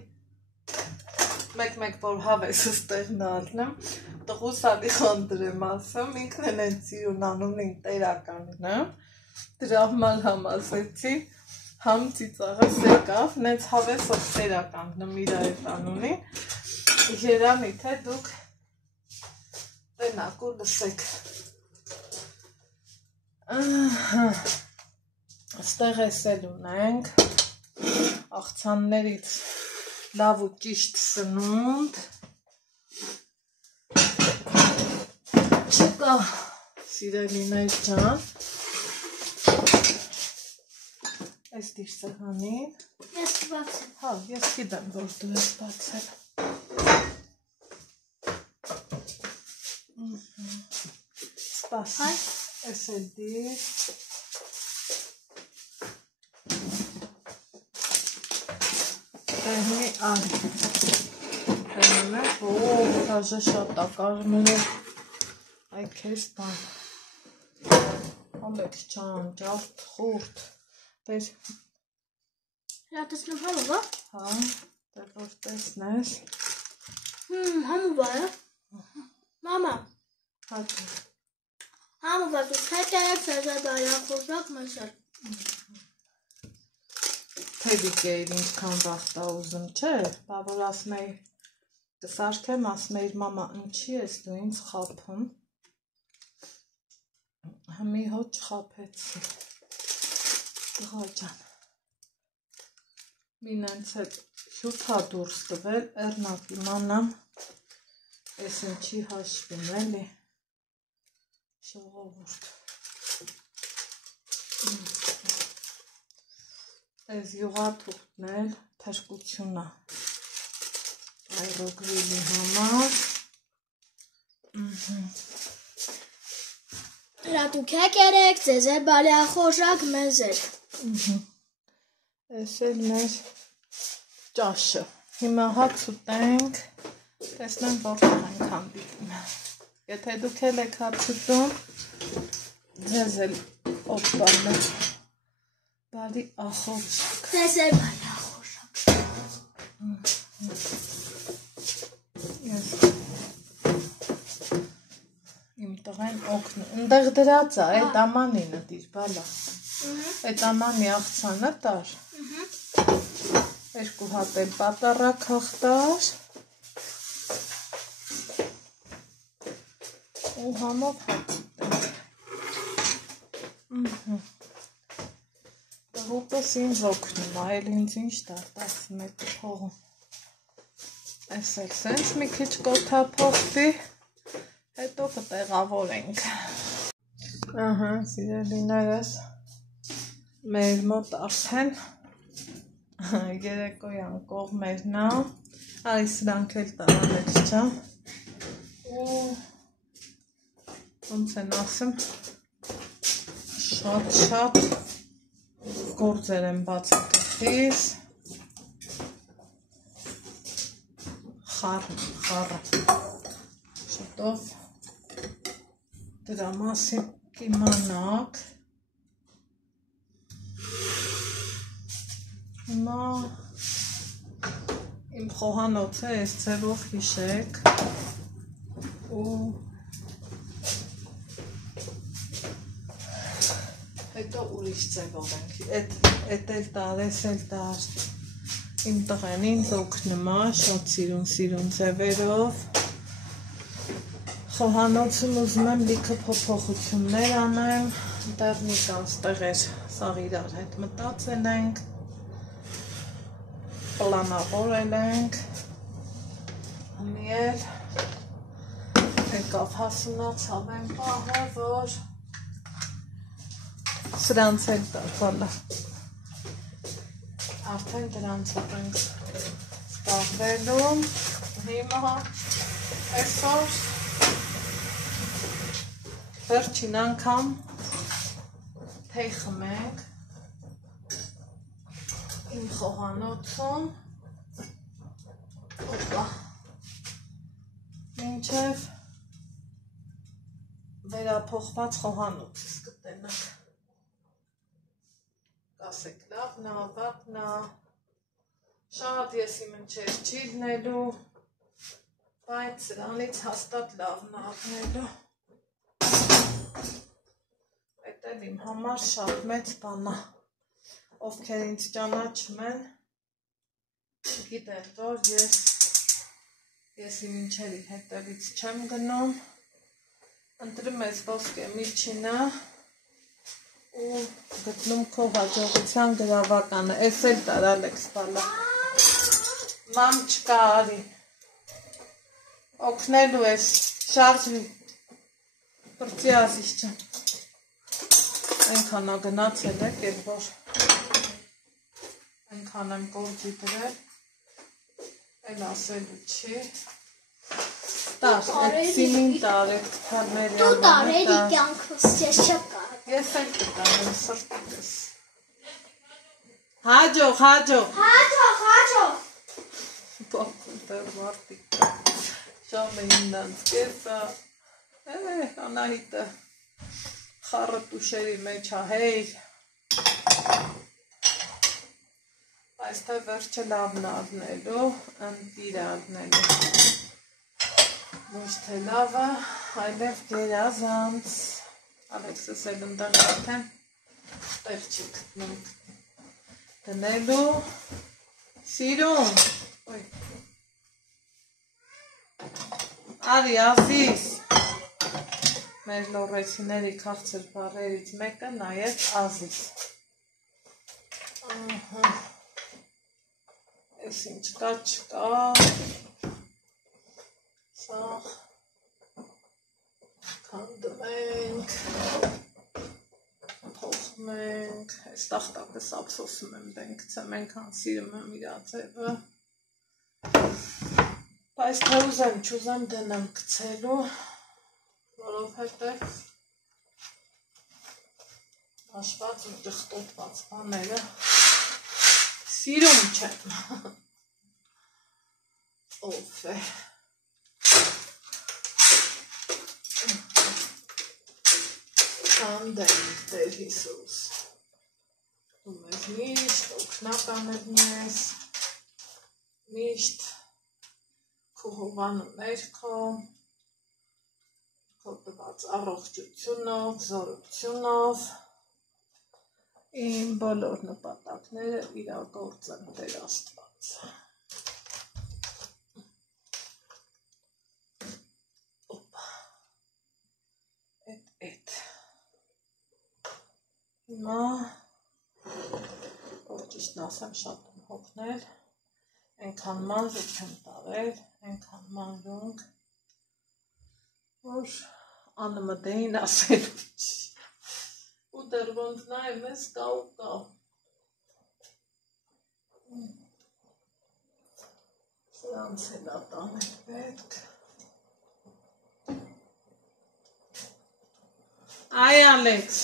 մեկ որ հավես ստեղն ալնեմ տղուս Ալեխանդր եմ ասում ինքն են են ծիրուն անունին տերականին դրա մալ համասեցի համ ծիծաղս եկավ նենց հավեսով տերական նմիրա էտ անունին երանի թե դուք տենակ ու լսեք աստեղ ես էլ ունենք աղցաններից լավ ու ճիշտ սնունդ չկա սիրելիներ ջան այս դիր սեղանին Ես բացել հա ես գիտեմ որ դու ես բացել սպասի այս էլ դիր Տեհնի արի Տեհնում է հաժը շատ ակարմերով այ կեզ բան ամեկ ճան, ճարդ, խուրդ բեր Լատեսնեմ համով հա, դեր որ տեսնես Համով է Մամա հաճ Համով է դուք հետերեք սեզար բարյախոսակ մսել Թեդիկ էիր ինչքան վաղտա ուզում չէ, բա որ ասում էի կսարքեմ, ասում էիր մամա ինչի ես դու ինձ խափում Մի հոտ չխափեցի Տղա ջան Մինենց հետ հյութա դուրս տվել, էրնակ իմանամ Ես ինչի հաշվին էլի Ժողովուրդ Այս յուղաթուղթն էլ թրկությունա այռոգրիլի համար Լատուք եկերեք, ձեզեր բարյախոսակ մեզեր Այս էլ մեր ճաշը Հիմա հաց ուտենք Տեսնեմ որտեղ ենք հանդիպում Եթե դուք էլ եք հաց ուտում Ձեզ էլ օպպալը Բարի ախորժակ Ձեզեր բարյախոսակ Իմ տղեն օգնում Ընդեղ դրած է, այդ ամանինը դիր բալա Այդ ամանի աղցանը տար Երկու հատ էլ պատարակ հաղթար ու համով հաց Տղուկս ինձ օգնում, այլ ինձ ինչ տար 11 փողում Այս էլ սենց մի քիչ կոթափոխվի Հետո կտեղավորենք Ահա, սիրելիներս մեր մոտ արդեն երեկոյան կողմերն է Այս սրանք էլ տարանեց չամ ու ոնց են ասեմ շատ գործեր եմ բացի տխից խառը շուտով դրա մասին կիմանաք հիմա իմ խոհանոցը այս ձևով հիշեք ու հետո ուրիշ ձևով ենք էդ էլ տար, ես էլ տար իմ տղեն ինձ օգնում է շատ սիրուն ձևերով խոհանոցում ուզում եմ լիքը փոփոխություններ անեմ դեռ մի տանց տեղեր սաղ իրար հետ մտածել ենք պլանավորել ենք հմի էլ եկավ հասունացավ են պահը որ սրանց էլ տակալը արդեն դրանցով ենք զբաղվելու հիմա այսօր վերջին անգամ թեյ խմենք իմ խոհանոցում մինչև վերափոխված խոհանոցս կտենանք կասեք լավն է, վատն է, շատ ես իմ ընչեր չի դնելու, բայց սրանից հաստատ լավն է ապնելու, այդ էլ իմ համար շատ մեծ բան է, ովքեր ինձ ճանաչում են, գիտեն, որ ես իմ ընչերի հետևից չեմ գնում, ընտրում ես ոսկե միջինը, ու գտնում քո հաջողության գրավականը, ես էլ տար Ալեքս բալա, ման չկա արի, օգնելու ես, շարժվի, պրծի ազիս չեմ, ենքան ագնացել եք, էլ որ ենքան եմ գործի դրել, էլ ասելու չի, տար, այդ սիմին տար, այդ թարմերի դու տար, էլի կյանքս ես չեմ կար Ես էլ կտամ եմ սրտիկս Հաջող Բակում դեր մարդիկ Ժամը իննանց կեսա Անահիտը խառը տուշերի մեջ հեյ Այս թե վերջը լավն ադնելու ընտիր ադնելու Ոչ թե լավը այլև գերազանց Ալեքսս էլ ընդան արդեն տեղ չի գտնում դնելու սիրուն արի ազիս մեր լորեցիների քաղցր բառերից մեկը նաև ազիս ես ինչ կա չկա սաղ Քանդմենք, փոխմենք, այս տախտակս ափսոսում եմ դենքցեմ, ենքան սիրում եմ իրա ձևը, բայց թե ուզեմ չուզեմ դնեմ գցելու, որովհետև հաշված ու ճխտոտված բաները սիրում չեմ, ով է Անդենք Տեր Հիսուս, դու մեզ միշտ օգնականդ ես, միշտ քո հովանու ներքո, քո տված առողջությունով, զորությունով, իմ բոլոր նպատակները իրագործեմ Տեր Աստված։ Էդ Հիմա, որ ճիշտն ասեմ շատ եմ հոգնել, ենքան մանրուկ եմ տարել, ենքան մանրունք, որ անմտեին ասելու չի, ու դեր ոնց նաև ես կա ու կա, Սրանց էլ ատանել պետք։ Այ Ալեքս,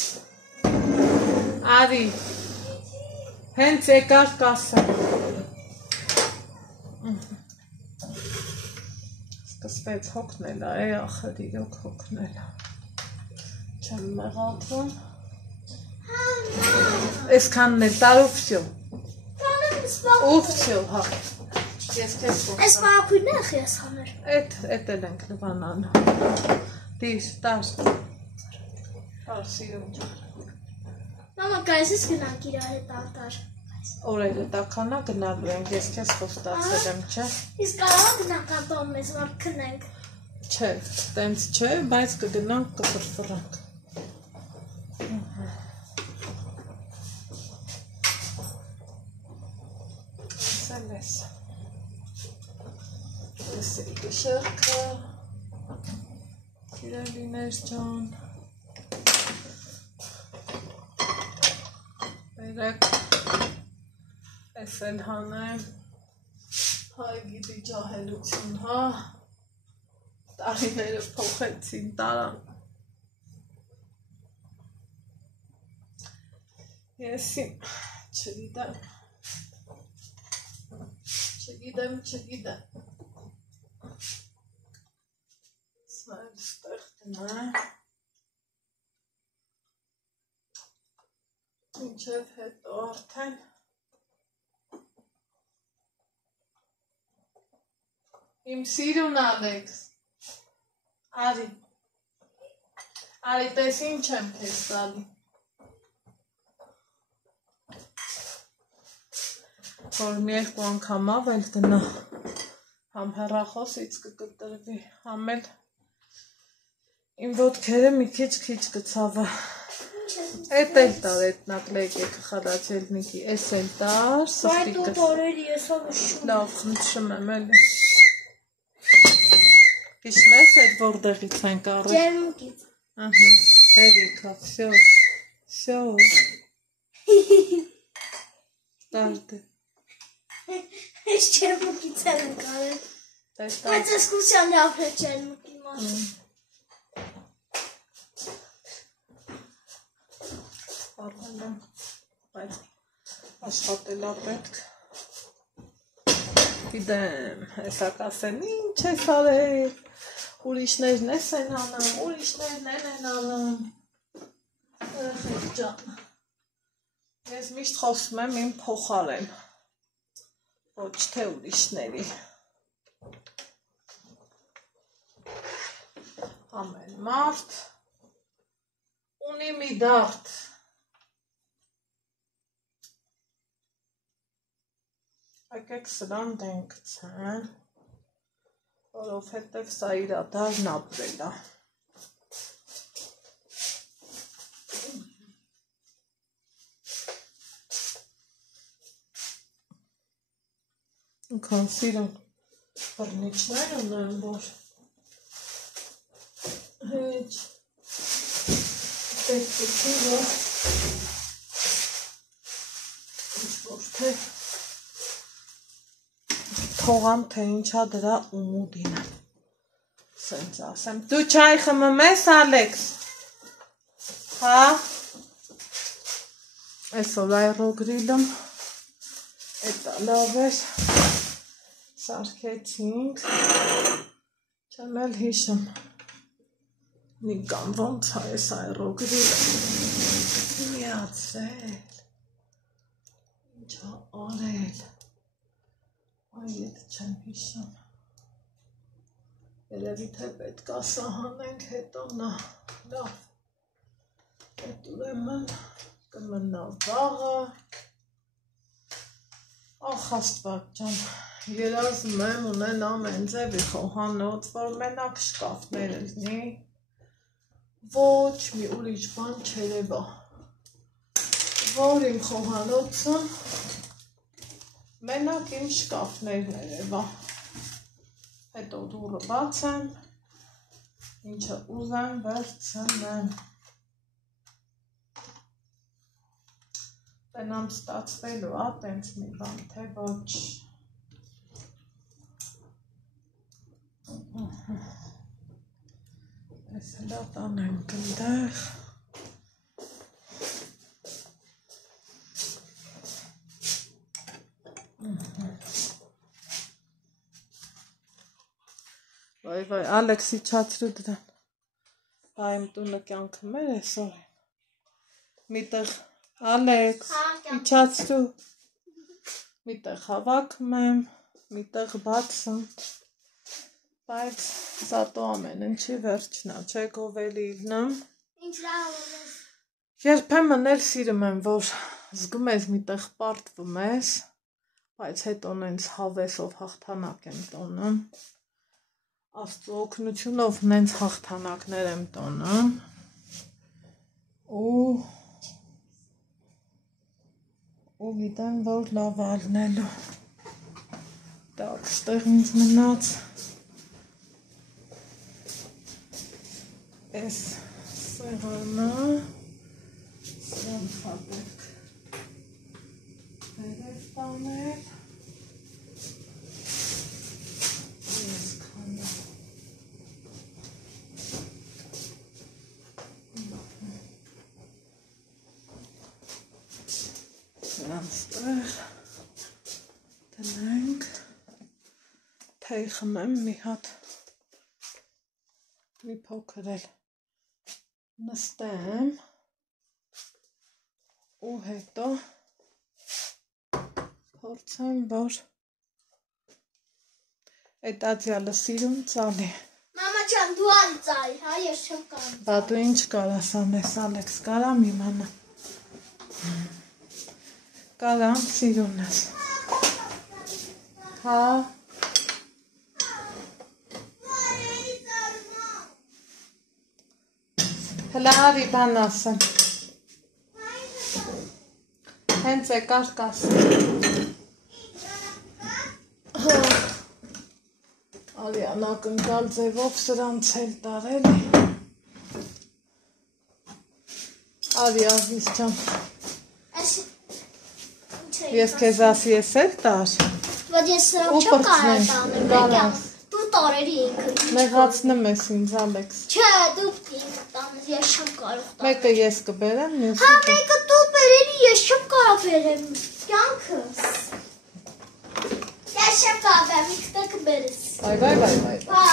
արի, հենց եկար կասեմ։ Սկսվեց հոգնելա, ախր իրոք հոգնելա։ Չեմ մեղադրում։ Այսքանն էլ տարու վсё։ Ու վсё, հա։ Ես քեզ կողքամ։ Այս պարապույրն է ես հաներ։ Էդ էլ ենք նվանան։ Դիս, տար։ Տար սիրում ջան։ Մամա, գայս ես գնանք իրար հետ արտար։ Օրերը տականա գնալու ենք, ես քեզ խոստացել եմ, չէ։ Իսկ կարող գնանք ատոմ մեզ մոտ քնենք։ Չէ, տենց չէ, բայց կգնանք կֆրֆրանք։ Ասել ես։ Լսի գշերքը, իրելիներ ջան, բերեք, ես էլ հանեմ, հայ գիտի ջահելություն, հա, տարիները փոխեցին, տարան, ես իմ, չգիտեմ, սա էլ ստեղ տնա, ինչև հետո արդեն, իմ սիրուն Ալեքս, արի, տես ինչ եմ քեզ տալի, որ մի երկու անգամ ավել տնա, համ հեռախոսից կկտրվի, համ էլ իմ ոտքերը մի քիչ կցավը, էդ էլ տար, էդ նակլեկ խալացելնիկի, ես էլ տար, սխտիկս, լավ խնդրում եմ էլի, Գիշն ես էդ որդեղից ենք առել, Ջերմուկից, հերիքա, վсё, տարդե, ես ջերմուկից էլ ենք արել, բայց ես կուսյան լավ է ջերմուկի մաս, առել եմ, բայց աշխատելա պետք, գիտեմ, հեսա կասեն, ինչ ես արել, ուրիշներն ես են անում, ուրիշներն են անում, երեխեք ջան, ես միշտ խոսում եմ իմ փոխարեն, ոչ թե ուրիշների, ամեն մարդ ունի մի դարդ, եկեք սրան դեն գցեմ, որովհետև սա իր դարն ապրել է։ Ինքան սիրուն բռնիչներ ունեմ, որ հեչ պետք է չի, որ ինչ-որ թե թողամ, թե ինչա դրա ումուդին եմ, սենց ասեմ, դու չայ խմում ես, Ալեքս, հա, այսօր այռոգրիլում, էտա լավ էր, սարքեցինք, չեմ էլ հիշում, նիկան ոնց է ես այռոգրիլը, միացրել, ինչա արել, այ ետ չեմ հիշում, երևի թե պետք է սահանենք հետո նա, լավ, էտ ուրեմն կմնա վաղը, ախ աստված ջան, երազում եմ ունեն ամեն ձևի խոհանոց, որ մենակ շկաֆներ լինի, ոչ մի ուրիշ բան չերևա, որ իմ խոհանոցում մենակ իմ շկաֆներն երևա, հետո դուռը բացեմ, ինչը ուզեմ վերցնեմ, տենամ ստացվելու, տենց մի բան, թե ոչ, Այս լավ տանենք ընդեղ Վայ, Ալեքս իջացրու դրան Բա իմ տունը կյանքը մեր այսօր Միտեղ Ալեքս իջացրու Միտեղ հավաքում եմ Միտեղ բացում Բայց սատո ամեն ինչի վերջնա չէ գովելի իլնեմ Ինչ լավ ես Երբեմն էլ սիրում եմ որ զգում ես միտեղ պարտվում ես բայց հետո նենց հավեսով հաղթանակ եմ տոնում Աստծո օգնությունով նենց հաղթանակներ եմ տոնում ու գիտեմ որ լավ ալնելու Так, ստեղ ինձ մնաց Այս սեղանը Սրան խատեք Վերև տանել Ես քանը Սրան ստեղ Դնենք Թեյ խմեմ մի հատ Մի փոքր էլ նստեմ ու հետո փորձեմ որ այդ ածյալը սիրուն ծալի Մամա ջան դու ալ ծայ հա ես չեմ կարող Բա դու ինչ կարաս անես Ալեքս կարամ իմանա Կարամ սիրուն ես Հա Հլա արի բան ասեմ Հենց եկար կասեմ Արի անակնկալ ձևով սրանց էլ տարել Արի Աղիս ջան Ես քեզ ասի ես էլ տար Բայց ես սրանք չեմ կարող տանել Դու տարերի ինքը Նեղացնում ես ինձ Ալեքս Չէ դու ինքը տանես ես չեմ կարող տանել Մեկը ես կբերեմ մյուսը Հա մեկը դու բերելի ես չեմ կարող բերեմ Կյանքս Ես չեմ կարող բերեմ ինքը կբերես Բայ Հա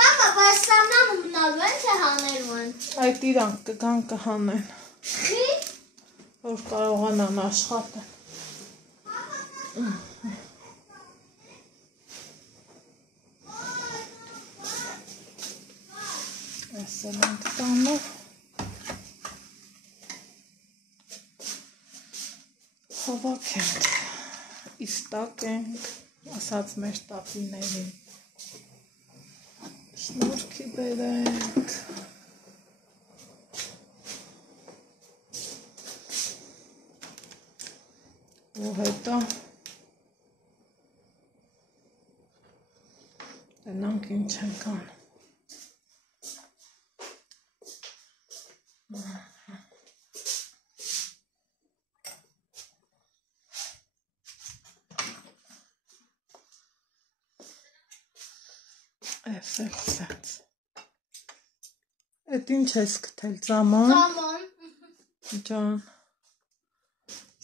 Մամա բայց սամնամը մնալու են թե հանելու են Այդ իրանք կգան կհանեն Չի Որ կարողանան աշխատել Այս էլ ենք տանը Հավաք ենք Իստակ ենք Ասած մեր տապիներին Շնորքի բերենք Ու հետո Դենանք ինչ ենք անում Այս էլ սենց Էդ ինչ ես կթել ծաման Ծաման Ջան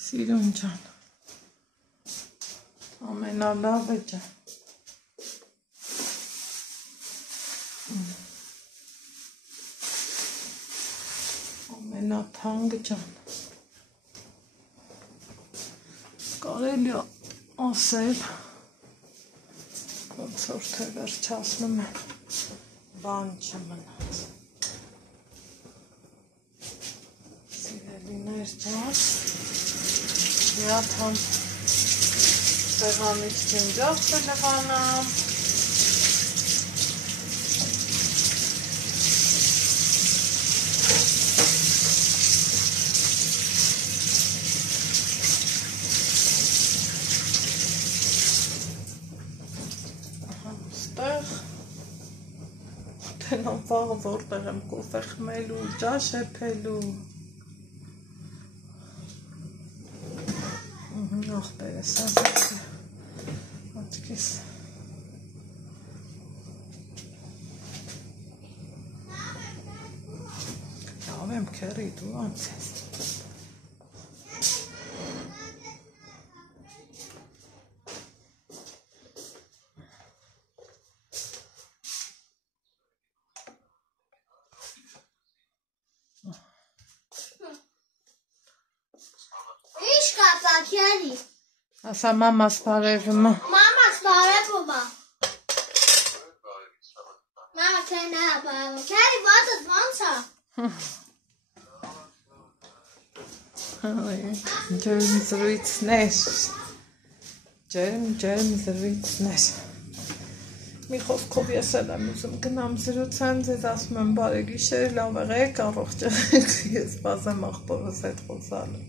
Սիրուն ջան Ամենալավը ջան Ամենաթանկը ջան Կարելի ասել Ոնց որ թե վերջացնում եմ Բան չմնաց Սիրելիներ ջան Մի հատ համ Սեղանից ջնջող կլվանամ Տենամ վաղը որտեղ եմ կոֆե խմելու, ճաշ էփելու Ախպեր ես ասացի Ոտքիս քերի դու ոնց ես։ Ինչ կապա քերի։ Ասա մամաս բարևում։ Մամաս բարևում։ Մամա քենա բարևում։ Քերի ոտդ ոնց է։ Ջերմ զրույցներ։ Ջերմ զրույցներ։ Մի խոսքով ես էլ եմ ուզում գնամ զրուցան, ձեզ ասում եմ բարեգիշեր, լավ եղեք, առողջ եղեք, ես բազեմ աղբորս հետ խոսալու։